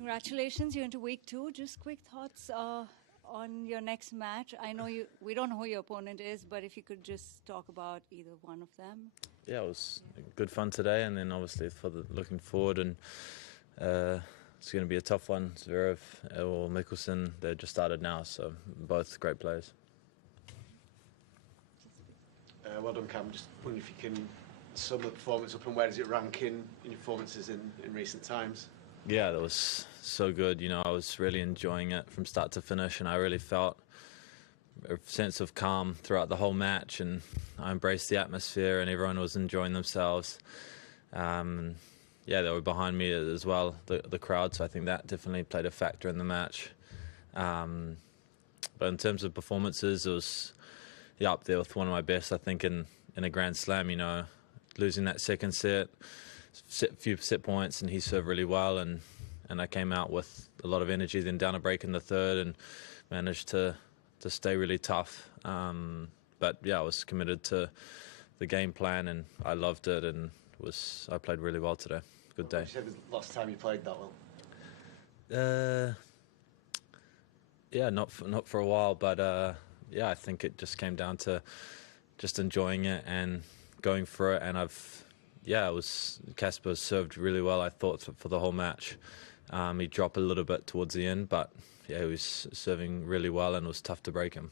Congratulations, you're into week 2. Just quick thoughts on your next match. I know we don't know who your opponent is, but if you could just talk about either one of them. Yeah, it was good fun today, and then obviously looking forward, and it's going to be a tough one. Zverev or Mikkelsen, they just started now, so both great players. Well done, Cam. Just wondering if you can sum the performance up, and where does it rank in your performances in recent times? Yeah, that was so good. I was really enjoying it from start to finish, and I really felt a sense of calm throughout the whole match, and I embraced the atmosphere, and everyone was enjoying themselves. Yeah, they were behind me as well, the crowd, so I think that definitely played a factor in the match. But in terms of performances, it was up there with one of my best, I think, in a Grand Slam. Losing that second set, few set points, and he served really well, and I came out with a lot of energy, then down a break in the third, and managed to stay really tough. But yeah, I was committed to the game plan, and I loved it, and I played really well today. Good day. You said it was the last time you played that well? Yeah, not for a while, but yeah, I think it just came down to just enjoying it and going for it. And Casper served really well, I thought, for the whole match. He dropped a little bit towards the end, but yeah, he was serving really well, and it was tough to break him.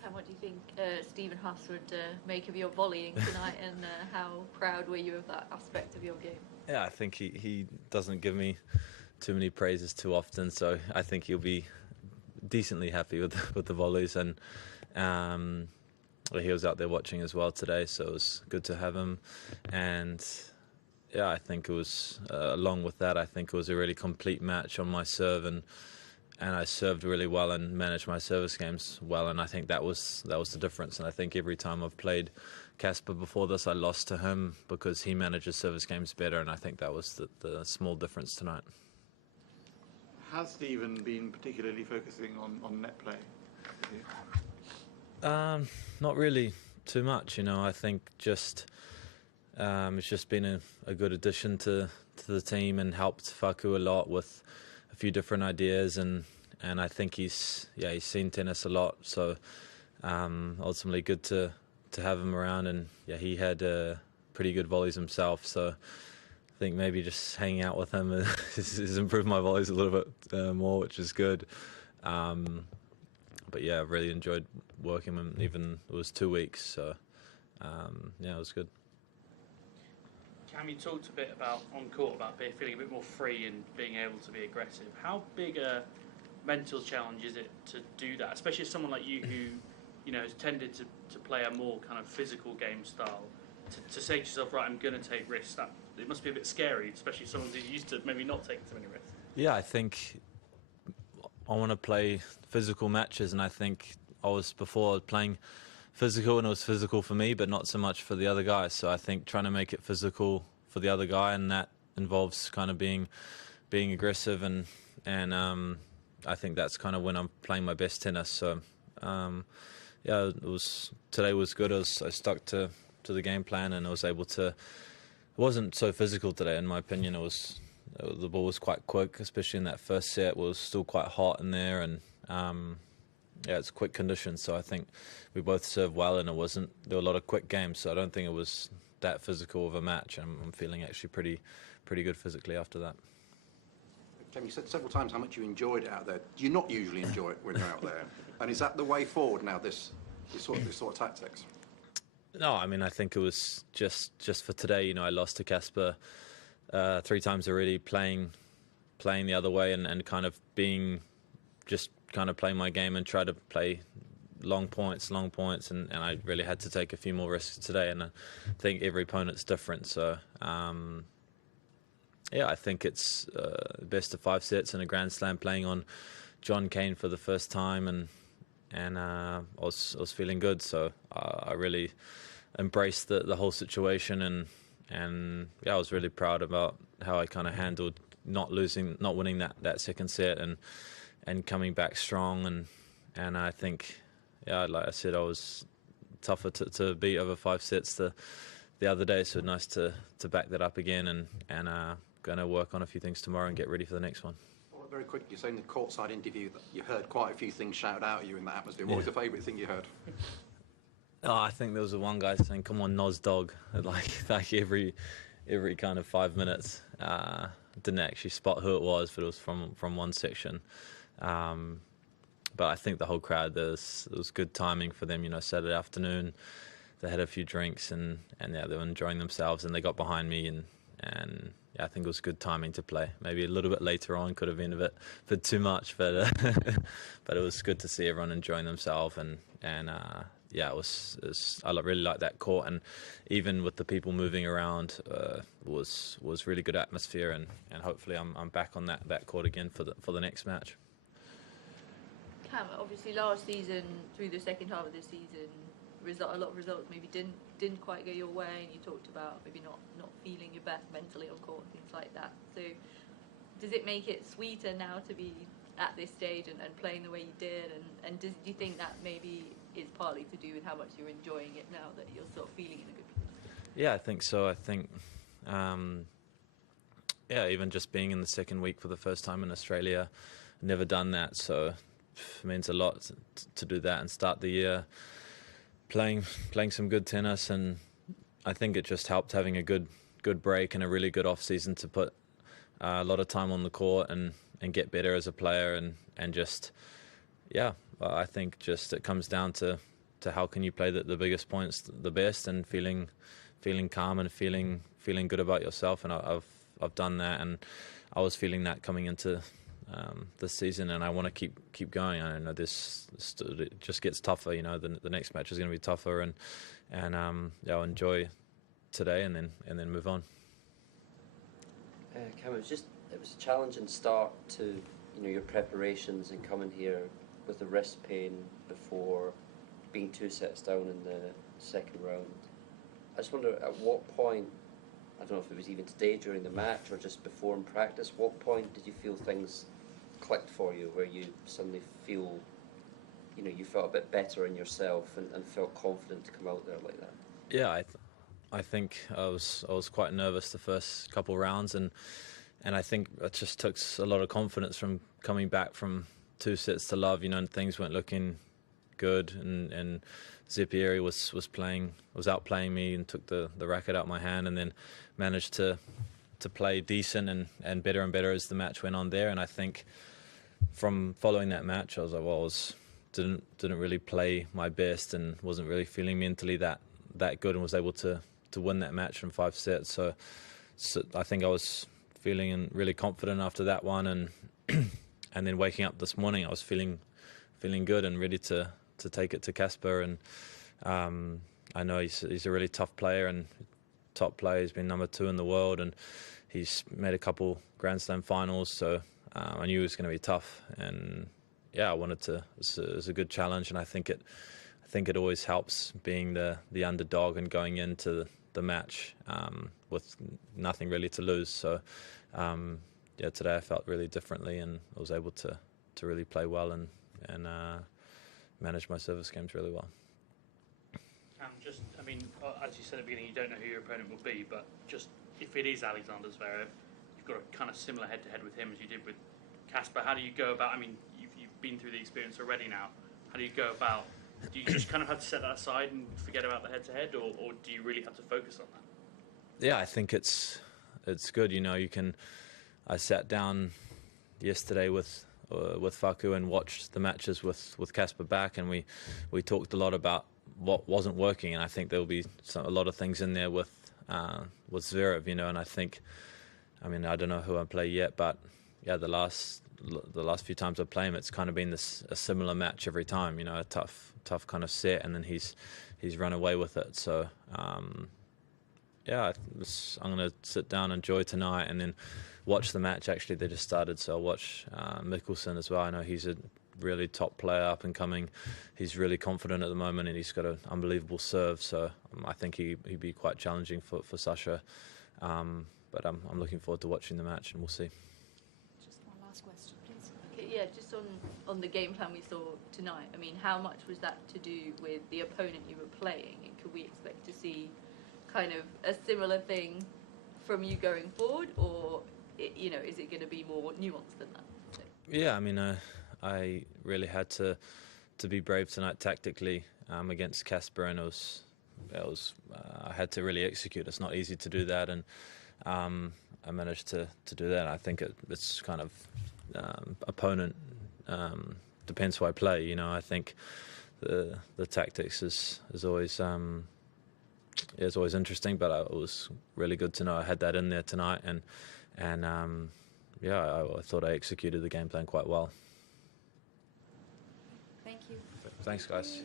Cam, what do you think Stephen Haas would make of your volleying tonight, and how proud were you of that aspect of your game? Yeah, I think he doesn't give me too many praises too often, so I think he'll be decently happy with the volleys, and he was out there watching as well today, so it was good to have him. And yeah, I think it was along with that, I think it was a really complete match on my serve, and I served really well and managed my service games well, and I think that was the difference. And I think every time I've played Casper before this, I lost to him because he manages service games better, and I think that was the small difference tonight. Has Stephen been particularly focusing on net play? Not really too much. I think just it's just been a good addition to the team, and helped Faku a lot with a few different ideas, and I think he's seen tennis a lot, so ultimately good to have him around. And yeah, he had pretty good volleys himself, so I think maybe just hanging out with him has improved my volleys a little bit more, which is good. But yeah, I've really enjoyed working with him, even it was 2 weeks, so yeah, it was good. Cam, you talked a bit about on court about feeling a bit more free and being able to be aggressive. How big a mental challenge is it to do that, especially as someone like you who has tended to play a more kind of physical game style? To say to yourself, right, I'm going to take risks. That it must be a bit scary, especially someone who's used to maybe not taking so many risks. Yeah, I think I want to play physical matches, and I think I was playing physical, and it was physical for me, but not so much for the other guy. So I think trying to make it physical for the other guy, and that involves kind of being aggressive, and I think that's kind of when I'm playing my best tennis. So yeah, today was good. I stuck to the game plan, and I was able to. It wasn't so physical today, in my opinion. The ball was quite quick, especially in that first set. It was still quite hot in there, and yeah, it's quick conditions. So I think we both served well, and there were a lot of quick games. So I don't think it was that physical of a match. I'm feeling actually pretty good physically after that. Cam, you said several times how much you enjoyed it out there. Do you not usually enjoy it when you're out there? And is that the way forward now? This sort of tactics? No, I mean, I think it was just for today. I lost to Casper 3 times already, playing the other way, and kind of playing my game and try to play long points, and I really had to take a few more risks today, and I think every opponent's different. So yeah, I think it's best of 5 sets in a Grand Slam, playing on John Cain for the first time, and I was feeling good. So I really embraced the whole situation, and yeah, I was really proud about how I kind of handled not winning that second set, and coming back strong, and I think, yeah, like I said, I was tougher to beat over 5 sets the other day, so nice to back that up again, and gonna work on a few things tomorrow and get ready for the next one. Well, very quickly, you say in the courtside interview that you heard quite a few things shouted out at you in that atmosphere. What was the favourite thing you heard? Oh, I think there was one guy saying, "Come on, Noz dog," like every kind of 5 minutes. Didn't actually spot who it was, but it was from one section. But I think the whole crowd, it was good timing for them. Saturday afternoon, they had a few drinks and yeah, they were enjoying themselves, and they got behind me and yeah, I think it was good timing to play. Maybe a little bit later on could have been a bit too much, but but it was good to see everyone enjoying themselves and yeah, it was I really liked that court, and even with the people moving around, was really good atmosphere, and hopefully I'm back on that court again for the next match. Cam, obviously last season, through the second half of the season, a lot of results maybe didn't quite go your way, and you talked about maybe not feeling your best mentally on court, things like that. So does it make it sweeter now to be at this stage and playing the way you did, and do you think that maybe is partly to do with how much you're enjoying it now that you're sort of feeling in a good position? Yeah, I think so. I think yeah, even just being in the second week for the first time in Australia, never done that, so it means a lot to do that and start the year playing some good tennis, and I think it just helped having a good break and a really good off season to put a lot of time on the court and get better as a player, and just yeah, I think just it comes down to how can you play the biggest points the best, and feeling calm and feeling good about yourself, and I've done that, and I was feeling that coming into this season, and I want to keep going. I know it just gets tougher. The next match is going to be tougher, and yeah, I'll enjoy today and then move on. Cam, it was a challenging start to your preparations and coming here with the wrist pain before being 2 sets down in the second round. I just wonder at what point, I don't know if it was even today during the match or just before in practice, what point did you feel things clicked for you where you suddenly feel you felt a bit better in yourself and felt confident to come out there like that? Yeah, I think I was quite nervous the first couple rounds, and I think it just took a lot of confidence from coming back from 2 sets to love, and things weren't looking good, and Zverev was outplaying me and took the racket out my hand, and then managed to play decent and better as the match went on there. And I think from following that match, I was like, well, didn't really play my best and wasn't really feeling mentally that good, and was able to win that match in 5 sets. So I think I was feeling really confident after that one, and and then waking up this morning, I was feeling good and ready to take it to Casper. And I know he's a really tough player and top player. He's been number 2 in the world, and he's made a couple Grand Slam finals. So I knew it was going to be tough, and yeah, I wanted to. It was a good challenge, and I think it always helps being the underdog and going into the match with nothing really to lose. So yeah, today I felt really differently, and I was able to really play well and manage my service games really well. As you said at the beginning, you don't know who your opponent will be, but just if it is Alexander Zverev, you've got a kind of similar head-to-head with him as you did with Casper. How do you go about? You've been through the experience already now. How do you go about? Do you just kind of have to set that aside and forget about the head-to-head, or do you really have to focus on that? Yeah, I think it's good. I sat down yesterday with Faku and watched the matches with Casper back, and we talked a lot about what wasn't working, and I think there'll be a lot of things in there with Zverev, and I think, I don't know who I play yet, but yeah, the last few times I play him, it's kind of been a similar match every time, a tough kind of set, and then he's run away with it. So yeah, I'm going to sit down, enjoy tonight, and then watch the match. Actually, they just started, so I'll watch Mikkelsen as well. I know he's a really top player, up and coming. He's really confident at the moment, and he's got an unbelievable serve. So I think he'd be quite challenging for Sasha. But I'm looking forward to watching the match, and we'll see. Just one last question, please. Okay, yeah, just on the game plan we saw tonight. How much was that to do with the opponent you were playing, and could we expect to see kind of a similar thing from you going forward, or you know, is it going to be more nuanced than that? Yeah, I mean, I really had to be brave tonight tactically against Casper, and it was I had to really execute. It's not easy to do that, and I managed to do that. I think it's kind of opponent depends who I play. You know, I think the tactics is always it's always interesting, but it was really good to know I had that in there tonight, and yeah, I thought I executed the game plan quite well. Thank you. Thanks, guys.